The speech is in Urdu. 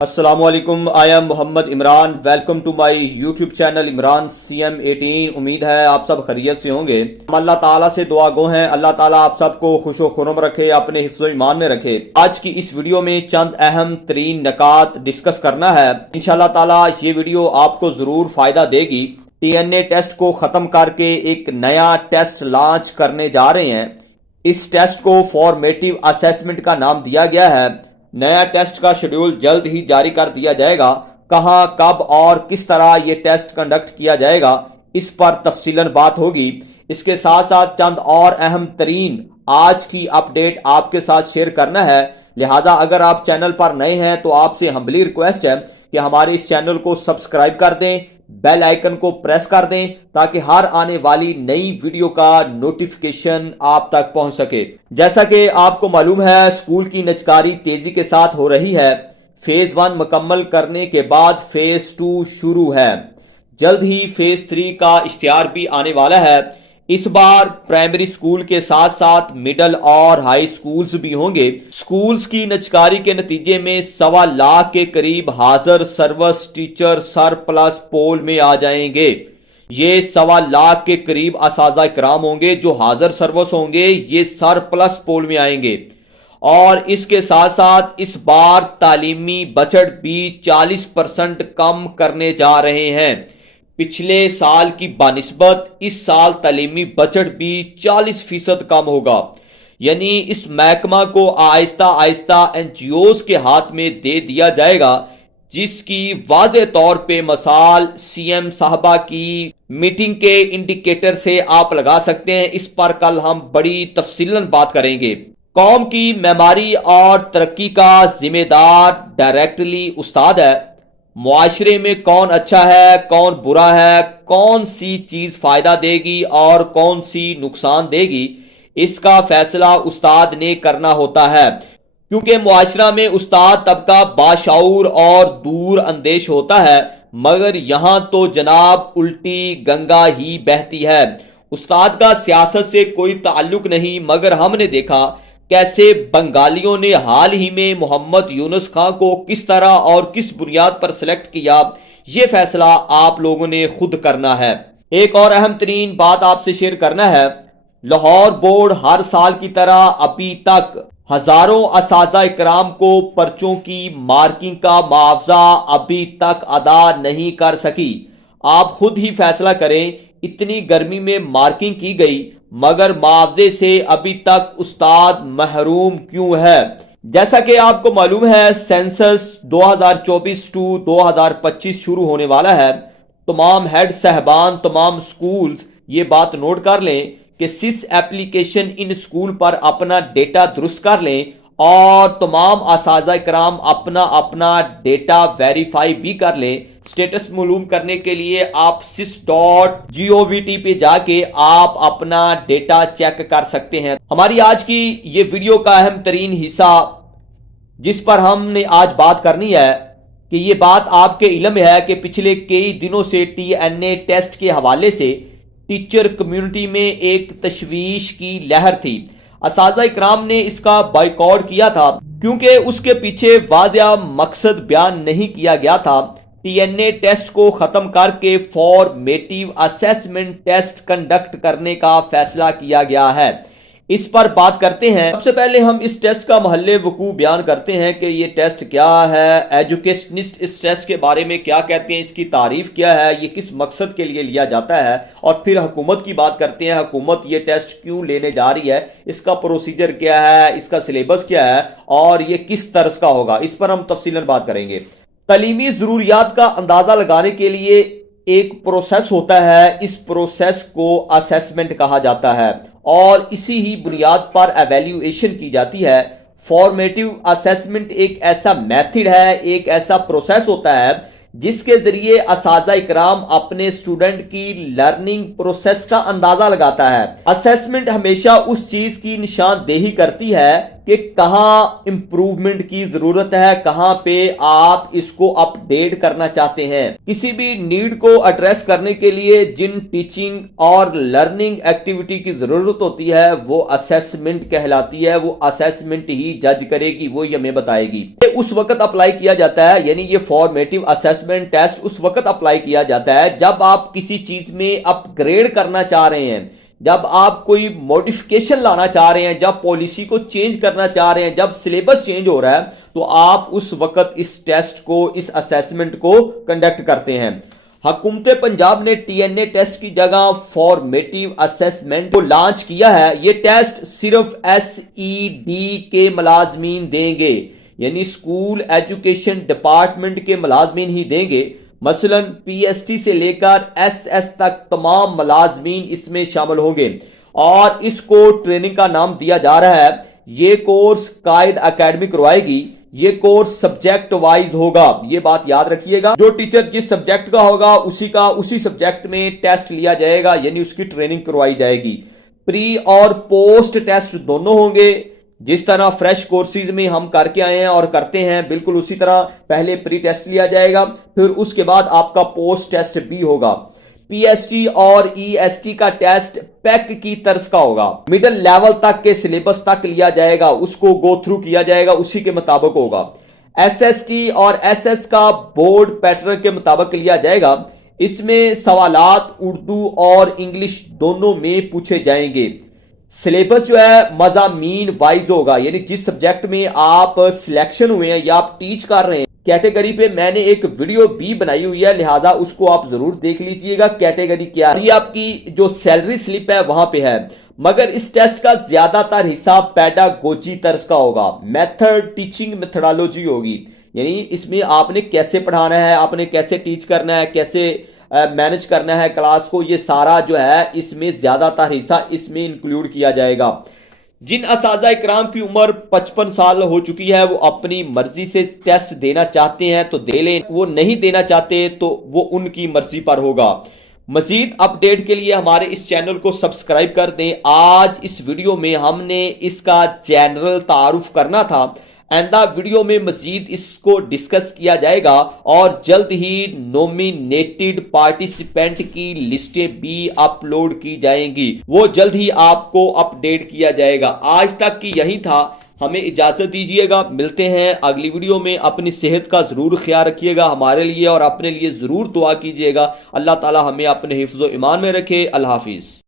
السلام علیکم، I am Muhammad Imran. Welcome to my YouTube channel Imran CM18. امید ہے آپ سب خیریت سے ہوں گے. ہم اللہ تعالیٰ سے دعا گو ہیں اللہ تعالیٰ آپ سب کو خوش و خرم رکھے، اپنے حفظ و ایمان میں رکھے. آج کی اس ویڈیو میں چند اہم ترین نکات ڈسکس کرنا ہے. انشاءاللہ تعالیٰ یہ ویڈیو آپ کو ضرور فائدہ دے گی. DNA ٹیسٹ کو ختم کر کے ایک نیا ٹیسٹ لانچ کرنے جا رہے ہیں. اس ٹیسٹ کو فارمیٹیو اسیسمنٹ کا نام دیا گیا ہے. نیا ٹیسٹ کا شیڈول جلد ہی جاری کر دیا جائے گا. کہاں، کب اور کس طرح یہ ٹیسٹ کنڈکٹ کیا جائے گا اس پر تفصیلاً بات ہوگی. اس کے ساتھ ساتھ چند اور اہم ترین آج کی اپڈیٹ آپ کے ساتھ شیئر کرنا ہے. لہذا اگر آپ چینل پر نئے ہیں تو آپ سے ہمبلی ریکویسٹ ہے کہ ہمارے اس چینل کو سبسکرائب کر دیں، بیل آئیکن کو پریس کر دیں تاکہ ہر آنے والی نئی ویڈیو کا نوٹیفیکیشن آپ تک پہنچ سکے. جیسا کہ آپ کو معلوم ہے اسکول کی نجکاری تیزی کے ساتھ ہو رہی ہے. فیز 1 مکمل کرنے کے بعد فیز 2 شروع ہے. جلد ہی فیز 3 کا اشتہار بھی آنے والا ہے. اس بار پرائمری سکول کے ساتھ ساتھ مڈل اور ہائی سکولز بھی ہوں گے. سکولز کی نجکاری کے نتیجے میں 1.25 لاکھ کے قریب حاضر سروس ٹیچر سرپلس پول میں آ جائیں گے. یہ 1.25 لاکھ کے قریب اساتذہ کرام ہوں گے جو حاضر سروس ہوں گے، یہ سرپلس پول میں آئیں گے. اور اس کے ساتھ ساتھ اس بار تعلیمی بجٹ بھی 40% کم کرنے جا رہے ہیں. پچھلے سال کی بنسبت اس سال تعلیمی بجٹ بھی 40% کم ہوگا. یعنی اس محکمہ کو آہستہ آہستہ NGOs کے ہاتھ میں دے دیا جائے گا، جس کی واضح طور پہ مثال CM صاحبہ کی میٹنگ کے انڈیکیٹر سے آپ لگا سکتے ہیں. اس پر کل ہم بڑی تفصیلاً بات کریں گے. قوم کی معماری اور ترقی کا ذمہ دار ڈائریکٹلی استاد ہے. معاشرے میں کون اچھا ہے، کون برا ہے، کون سی چیز فائدہ دے گی اور کون سی نقصان دے گی، اس کا فیصلہ استاد نے کرنا ہوتا ہے. کیونکہ معاشرہ میں استاد طبقہ باشعور اور دور اندیش ہوتا ہے، مگر یہاں تو جناب الٹی گنگا ہی بہتی ہے. استاد کا سیاست سے کوئی تعلق نہیں، مگر ہم نے دیکھا کیسے بنگالیوں نے حال ہی میں محمد یونس خان کو کس طرح اور کس بنیاد پر سلیکٹ کیا. یہ فیصلہ آپ لوگوں نے خود کرنا ہے. ایک اور اہم ترین بات آپ سے شیئر کرنا ہے. لاہور بورڈ ہر سال کی طرح ابھی تک ہزاروں اساتذہ کرام کو پرچوں کی مارکنگ کا معاوضہ ابھی تک ادا نہیں کر سکی. آپ خود ہی فیصلہ کریں، اتنی گرمی میں مارکنگ کی گئی مگر معاوضے سے ابھی تک استاد محروم کیوں ہے؟ جیسا کہ آپ کو معلوم ہے سینسس 2024 ٹو 2025 شروع ہونے والا ہے. تمام ہیڈ صاحبان، تمام سکولز یہ بات نوٹ کر لیں کہ سس ایپلیکیشن ان سکول پر اپنا ڈیٹا درست کر لیں اور تمام اساتذہ کرام اپنا ڈیٹا ویریفائی بھی کر لیں. سٹیٹس معلوم کرنے کے لیے آپ sis.gov.t پہ جا کے آپ اپنا ڈیٹا چیک کر سکتے ہیں. ہماری آج کی یہ ویڈیو کا اہم ترین حصہ جس پر ہم نے آج بات کرنی ہے کہ یہ بات آپ کے علم میں ہے کہ پچھلے کئی دنوں سے DNA ٹیسٹ کے حوالے سے ٹیچر کمیونٹی میں ایک تشویش کی لہر تھی. اساتذہ اکرام نے اس کا بائیکاٹ کیا تھا کیونکہ اس کے پیچھے واضح مقصد بیان نہیں کیا گیا تھا. DNA ٹیسٹ کو ختم کر کے فارمیٹیو اسیسمنٹ ٹیسٹ کنڈکٹ کرنے کا فیصلہ کیا گیا ہے. اس پر بات کرتے ہیں. سب سے پہلے ہم اس ٹیسٹ کا محل وقوع بیان کرتے ہیں کہ یہ ٹیسٹ کیا ہے، ایجوکیشنسٹ اس ٹیسٹ کے بارے میں کیا کہتے ہیں، اس کی تعریف کیا ہے، یہ کس مقصد کے لیے لیا جاتا ہے، اور پھر حکومت کی بات کرتے ہیں. حکومت یہ ٹیسٹ کیوں لینے جا رہی ہے، اس کا پروسیجر کیا ہے، اس کا سلیبس کیا ہے اور یہ کس طرز کا ہوگا، اس پر ہم تفصیلاً بات کریں گے. تعلیمی ضروریات کا اندازہ لگانے کے لیے ایک پروسیس ہوتا ہے. اس پروسیس کو اسیسمنٹ کہا جاتا ہے اور اسی ہی بنیاد پر ایویلیویشن کی جاتی ہے. فارمیٹیو اسیسمنٹ ایک ایسا میتھڈ ہے، ایک ایسا پروسیس ہوتا ہے جس کے ذریعے اساتذہ اکرام اپنے سٹوڈنٹ کی لرننگ پروسیس کا اندازہ لگاتا ہے. اسیسمنٹ ہمیشہ اس چیز کی نشاندہی کرتی ہے کہ کہاں امپروومنٹ کی ضرورت ہے, کہاں پہ آپ اس کو اپڈیٹ کرنا چاہتے ہیں. کسی بھی نیڈ کو ایڈریس کرنے کے لیے جن ٹیچنگ اور لرننگ ایکٹیویٹی کی ضرورت ہوتی ہے وہ اسیسمنٹ کہلاتی ہے. وہ اسیسمنٹ ہی جج کرے گی, وہی ہمیں بتائے گی. یہ اس وقت اپلائی کیا جاتا ہے, یعنی یہ فارمیٹیو اسیسمنٹ ٹیسٹ اس وقت اپلائی کیا جاتا ہے جب آپ کسی چیز میں اپ گریڈ کرنا چاہ رہے ہیں, جب آپ کوئی موڈیفیکیشن لانا چاہ رہے ہیں, جب پالیسی کو چینج کرنا چاہ رہے ہیں, جب سلیبس چینج ہو رہا ہے, تو آپ اس وقت اس ٹیسٹ کو, اس اسیسمنٹ کو کنڈکٹ کرتے ہیں. حکومت پنجاب نے ٹی این اے ٹیسٹ کی جگہ فارمیٹیو اسیسمنٹ کو لانچ کیا ہے. یہ ٹیسٹ صرف ایس ای ڈی کے ملازمین دیں گے, یعنی اسکول ایجوکیشن ڈپارٹمنٹ کے ملازمین ہی دیں گے. مثلا پی ایس ٹی سے لے کر ایس ایس تک تمام ملازمین اس میں شامل ہوں گے, اور اس کو ٹریننگ کا نام دیا جا رہا ہے. یہ کورس قائد اکیڈمی کروائے گی. یہ کورس سبجیکٹ وائز ہوگا, یہ بات یاد رکھیے گا. جو ٹیچر جس سبجیکٹ کا ہوگا اسی سبجیکٹ میں ٹیسٹ لیا جائے گا, یعنی اس کی ٹریننگ کروائی جائے گی. پری اور پوسٹ ٹیسٹ دونوں ہوں گے. جس طرح فریش کورسز میں ہم کر کے آئے ہیں اور کرتے ہیں, بالکل اسی طرح پہلے پری ٹیسٹ لیا جائے گا, پھر اس کے بعد آپ کا پوسٹ ٹیسٹ بھی ہوگا. پی ایس ٹی اور ای ایس ٹی کا ٹیسٹ پیک کی طرز کا ہوگا. مڈل لیول تک کے سلیبس تک لیا جائے گا, اس کو گو تھرو کیا جائے گا, اسی کے مطابق ہوگا. ایس ایس ٹی اور ایس ایس کا بورڈ پیٹرن کے مطابق لیا جائے گا. اس میں سوالات اردو اور انگلش دونوں میں پوچھے جائیں گے. سلیبس جو ہے مضامین وائز ہوگا, یعنی جس سبجیکٹ میں آپ سلیکشن ہوئے ہیں یا آپ ٹیچ کر رہے ہیں کیٹیگری پہ میں نے ایک ویڈیو بھی بنائی ہوئی ہے, لہذا اس کو آپ ضرور دیکھ لیجئے گا کیٹیگری کیا ہے. یہ آپ کی جو سیلری سلپ ہے وہاں پہ ہے. مگر اس ٹیسٹ کا زیادہ تر حصہ پیڈاگوجی طرز کا ہوگا, میتھڈ ٹیچنگ میتھڈالوجی ہوگی, یعنی اس میں آپ نے کیسے پڑھانا ہے, آپ نے کیسے ٹیچ کرنا ہے, کیسے مینج کرنا ہے کلاس کو, یہ سارا جو ہے اس میں زیادہ تر حصہ اس میں انکلوڈ کیا جائے گا. جن اساتذہ اکرام کی عمر 55 سال ہو چکی ہے وہ اپنی مرضی سے ٹیسٹ دینا چاہتے ہیں تو دے لیں, وہ نہیں دینا چاہتے تو وہ ان کی مرضی پر ہوگا. مزید اپڈیٹ کے لیے ہمارے اس چینل کو سبسکرائب کر دیں. آج اس ویڈیو میں ہم نے اس کا جنرل تعارف کرنا تھا. آئندہ ویڈیو میں مزید اس کو ڈسکس کیا جائے گا, اور جلد ہی نومینیٹڈ پارٹیسپینٹ کی لسٹیں بھی اپلوڈ کی جائیں گی, وہ جلد ہی آپ کو اپڈیٹ کیا جائے گا. آج تک کی یہی تھا, ہمیں اجازت دیجیے گا, ملتے ہیں اگلی ویڈیو میں. اپنی صحت کا ضرور خیال رکھیے گا, ہمارے لیے اور اپنے لیے ضرور دعا کیجیے گا. اللہ تعالی ہمیں اپنے حفظ و ایمان میں رکھے. اللہ حافظ.